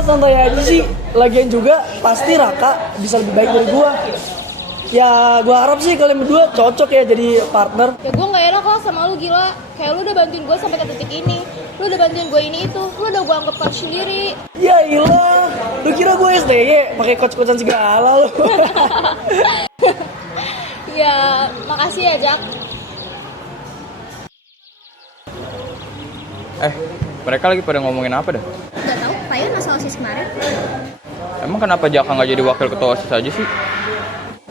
lah, santai aja sih. Lagian juga pasti Raka bisa lebih baik dari gua. Ya gua harap sih kalian berdua cocok ya jadi partner. Ya gue gak enak lah sama lu, gila. Kayak lu udah bantuin gue sampai ke titik ini. Lu udah bantuin gue ini itu. Lu udah gue anggap coach sendiri. Ya ilah, lu kira gue SDY pakai coach-coachan segala lu. Ya makasih ya Jack. Mereka lagi pada ngomongin apa dah? Gak tau, Payan masalah OSIS kemarin. Emang kenapa Jaka nggak jadi wakil ketua OSIS aja sih?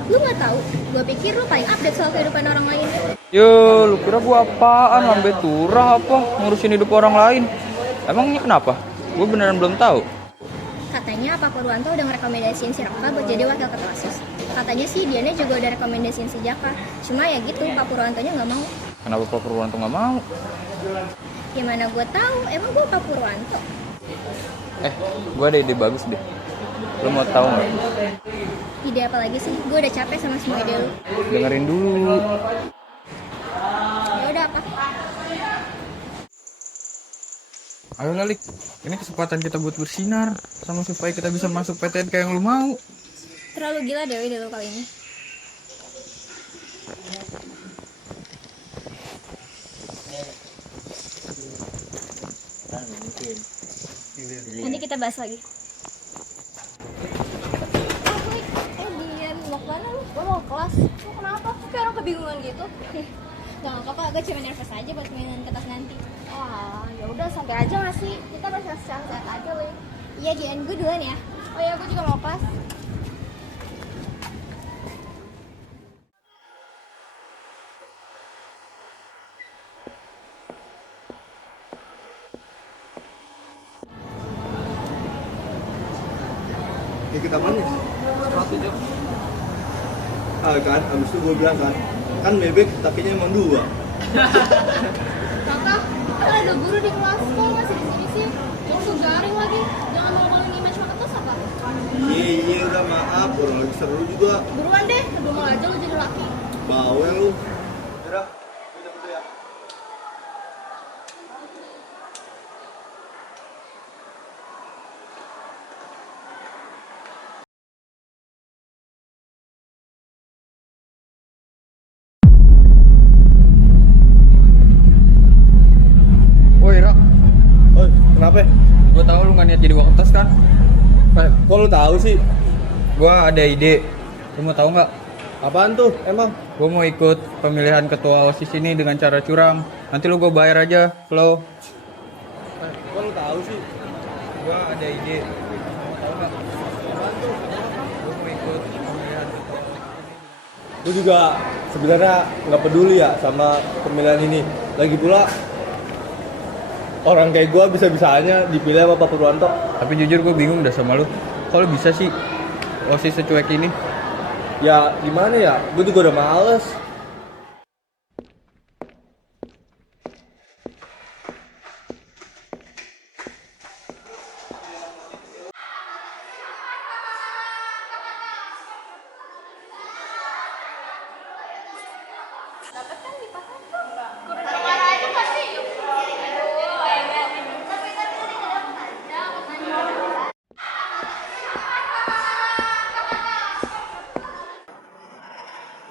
Lu gak tahu? Gue pikir lu paling update soal kehidupan orang lain. Yo, lu kira gua apaan? Lambe turah apa? Ngurusin hidup orang lain? Emangnya kenapa? Gue beneran belum tahu. Katanya Pak Purwanto udah ngerekomendasiin si Raka buat jadi wakil ketua OSIS. Katanya sih Diana juga udah rekomendasiin si Jaka. Cuma ya gitu, Pak Purwantonya gak mau. Kenapa Pak Purwanto nggak mau? Gimana gue tahu? Emang gue Pak Purwanto? Gue ada ide bagus deh. Lu mau tahu nggak? Ide apa lagi sih? Gue udah capek sama semua ide lu. Dengerin dulu. Ya udah apa? Ayo Lalik, ini kesempatan kita buat bersinar sama supaya kita bisa masuk PTN kayak yang lu mau. Terlalu gila deh ide lu kali ini. Nanti kita bahas lagi. Dian, mau kemana lu? Gue mau ke kelas. Lu kenapa? Kayak orang kebingungan gitu. Jangan apa-apa, gue cuma nervous aja buat mainan kertas nanti. Wah, ya udah santai aja nggak sih? Kita bersiap-siap aja, Li. Iya, Dian, gue duluan ya. Oh ya, gue juga mau kelas. Ikut apa nih? Sepatu Jok. Kan, abis itu gue bilang kan bebek takinya emang dua. Kakak, kan ada guru di kelas, kok masih di sini sih? Jangan tuh garing lagi, jangan malu-maluin image marketing apa? Iya udah maaf, orang lagi seru juga. Buruan deh, kedua aja lo jadi laki. Bawel lu. Udah, gue cabut dulu ya. Woi Rak, Oi, kenapa? gue tahu lu nggak niat jadi waketas kan? Kok lu tahu sih? Gue ada ide. Lu mau tahu nggak? Apaan tuh emang? Gue mau ikut pemilihan ketua OSIS ini dengan cara curang. Nanti lu gue bayar aja, lo. Kok lu tahu sih? Gue ada ide. Mau tahu nggak? Apaan tuh? Gue mau ikut pemilihan ketua OSIS ini. Gue juga sebenarnya nggak peduli ya sama pemilihan ini. Lagi pula orang kayak gue bisa-bisanya dipilih sama Pak Purwanto. Tapi jujur gue bingung dah sama lu. Kok lu bisa sih OSIS secuek ini? Ya gimana ya? Gue juga udah males.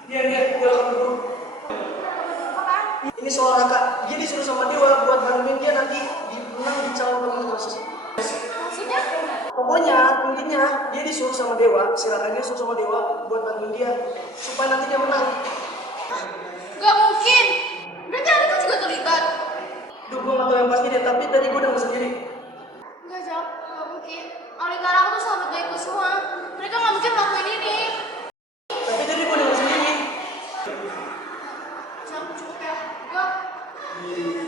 Dia welcome dulu. Ini soal Raka, dia disuruh sama Dewa buat bantuin dia nanti menang di calon pemilik OSIS. Maksudnya? Pokoknya intinya dia disuruh sama Dewa, si Raka dia disuruh sama Dewa buat bantuin dia supaya nanti dia menang. Gak mungkin. Berarti Alika juga terlibat. Duh, gue gak tau yang pasti deh, tapi tadi gue denger sendiri. Enggak, Jok. Gak mungkin. Alika dan aku tuh sahabat baikku semua. Mereka gak mungkin melakukan ini. Tapi tadi gue denger sendiri. Jok, cukup ya.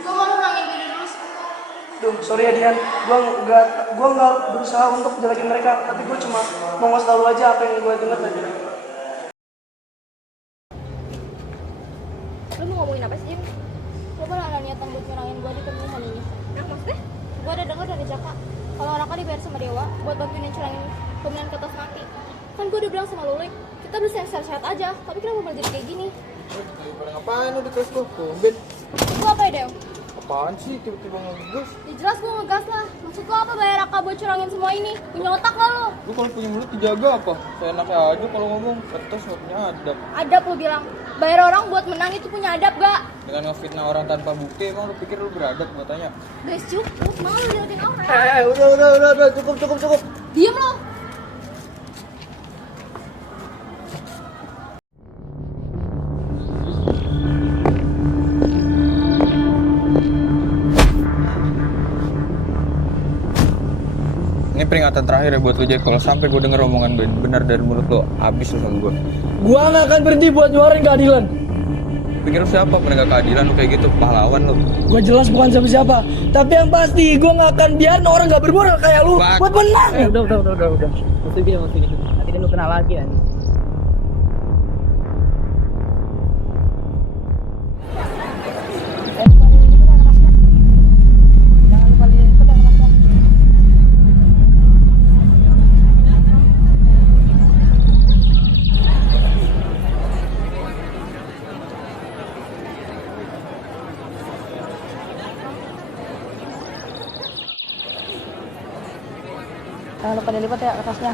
Gue mau nenangin diri dulu sebentar. Duh, sorry ya Dian, gue nggak berusaha untuk jelekin mereka, tapi gue cuma mau ngasih tau lu aja apa yang gue denger tadi. Lu mau ngomongin apa sih, Jim? Lo malah ada niatan buat nyerangin gue di pemilihan ini. Nah, maksudnya? Gue ada denger dari Jaka kalau Raka dibayar sama Dewa buat bantuin nyerangin pemilihan kertas mati. Kan gue udah bilang sama Lulik, kita bisa sehat-sehat aja, tapi kenapa malah jadi kayak gini? Lagi pada ngapain lu di kelas gue? Tumben. Lu apa ya, Dew? Apaan sih tiba-tiba ngegas? Ya jelas gue ngegas lah. Maksud lo apa bayar Raka buat curangin semua ini? Punya otak nggak lo? Lu kalau punya mulut dijaga apa? Saya enaknya aja kalau ngomong, kertas nggak punya adab. Adab lo bilang. Bayar orang buat menang itu punya adab gak? Dengan ngefitnah orang tanpa bukti, emang lu pikir lu beradab? Gua tanya. Guys, cukup. Mau lu liatin orang? Udah, cukup. Diem lo. Ini peringatan terakhir ya buat lu, Jack. Kalau sampai gue denger omongan benar dari mulut lo, habis lu sama gue. Gua nggak akan berhenti buat nyuarin keadilan. Pikir lu siapa penegak keadilan lu kayak gitu, pahlawan lu. Gua jelas bukan siapa-siapa. Tapi yang pasti gua nggak akan biarin orang nggak bermoral kayak lu Pak. buat menang. Udah. Mesti gini. Nanti kan lu kena lagi kan. Jangan lupa dilipat ya kertasnya.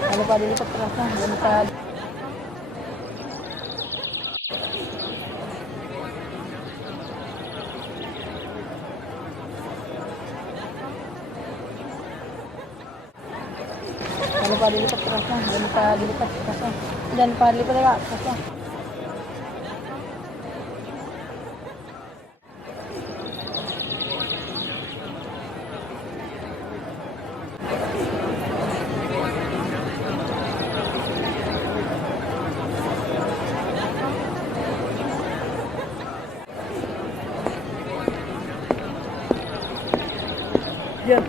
Jangan lupa dilipat kertasnya. Jangan lupa. Jangan lupa dilipat kertasnya. Jangan lupa dilipat kertasnya. Jangan lupa dilipat ya kak kertasnya. Jan,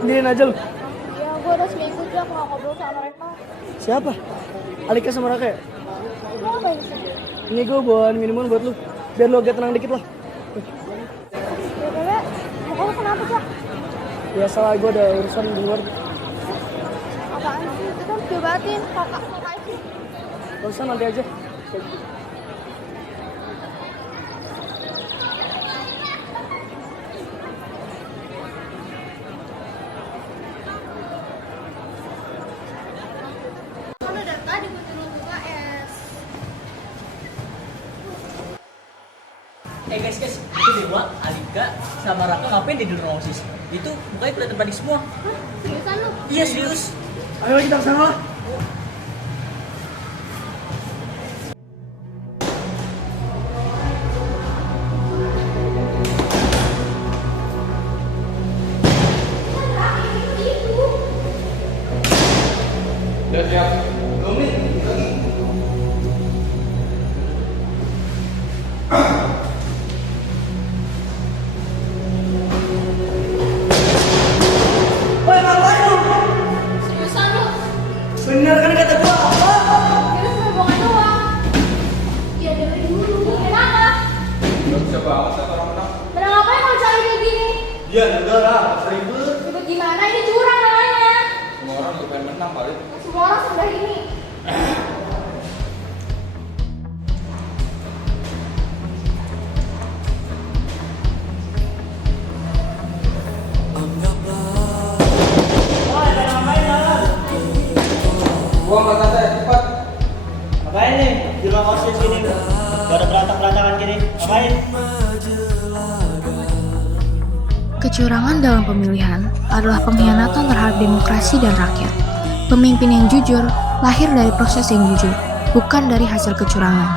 sendirian aja lu. Ya, gue udah seminggu juga nggak ngobrol sama mereka. Siapa? Alika sama Raka ya? Lo ngapain di sini? Ini gue bawain minuman buat lu. Biar lu agak tenang dikit lah. Ya, Bebe. Muka lo kenapa, Cak? Biasalah gue ada urusan di luar. Apaan sih? Itu kan diobatin. Kakak itu. Gak usah nanti aja. Kan udah tadi gue turun UKS. Guys, itu Dewa, Alika, sama Raka ngapain di ruang OSIS? Itu mukanya kelihatan panik semua. Hah? Seriusan lo? Iya serius. Ayo kita ke sana lah. Udah siap. Woi, ngapain lu? Seriusan lo? Bener kan kata gua apa? Kira cuma bohongan doang. Ya dari dulu. Kenapa? Gak bisa banget kata orang menang. Menang ngapain kalau cari kayak gini? Iya, udah lah, ribet. Ribet gimana? Ini curang namanya. Semua orang juga pengen menang kali. Semua orang sebelah ini. Gua nggak kata cepat. Ngapain nih di ruang OSIS gini? Gak ada berantak-berantakan gini. Ngapain? Kecurangan dalam pemilihan adalah pengkhianatan terhadap demokrasi dan rakyat. Pemimpin yang jujur lahir dari proses yang jujur, bukan dari hasil kecurangan.